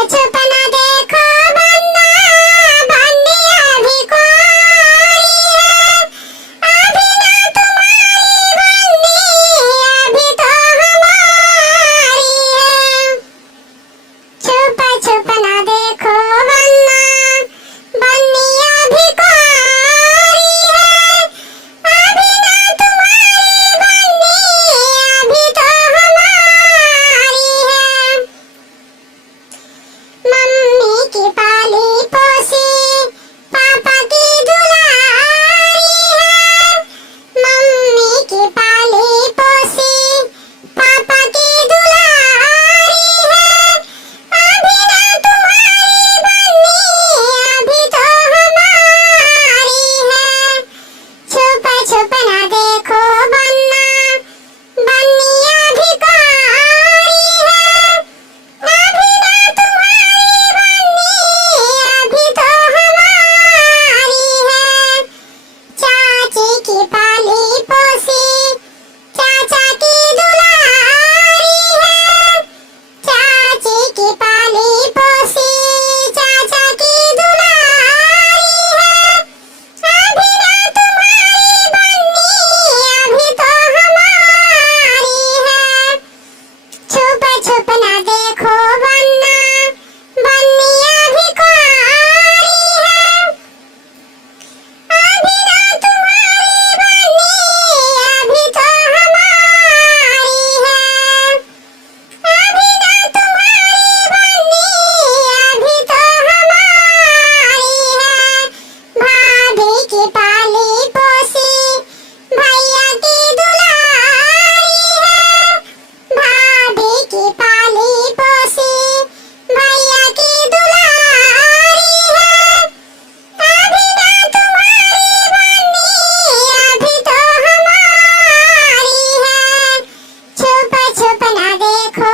छुप न देखो बन्ना, बन्नी अभी कुंवारी है। अभी ना तुम्हारी बन्नी, अभी तो हमारी है। छुप छुप न देखो बन्ना, बन्नी अभी कुंवारी है। अभी ना तुम्हारी बन्नी, अभी तो हमारी है। मम्मी की पाली पोसी, पापा की दुलारी है। मम्मी की पाली पोसी, पापा की दुलारी है। अभी ना तुम्हारी बन्नी, अभी तो हमारी है। छुप छुप न देखो बन्ना, बन्नी अभी कुंवारी है। अभी ना तुम्हारी बन्नी, अभी तो हमारी है। चाची की पाली पोसी, चाचा की दुलारी है। चाची की पाली पोसी, चाचा की दुलारी है। अभी ना तुम्हारी बन्नी, अभी तो हमारी है। छुप छुप न देखो बन्ना, बन्नी अभी कुंवारी है। अभी ना तुम्हारी बन्नी, अभी तो हमारी है। अभी ना तुम्हारी बन्नी, अभी तो हमारी है। भाभी की पाली पोसी, भैया की दुलारी है। भाभी की पाली पोसी, भैया की दुलारी है। अभी ना तुम्हारी बन्नी, अभी तो हमारी है। छुप छुप न देखो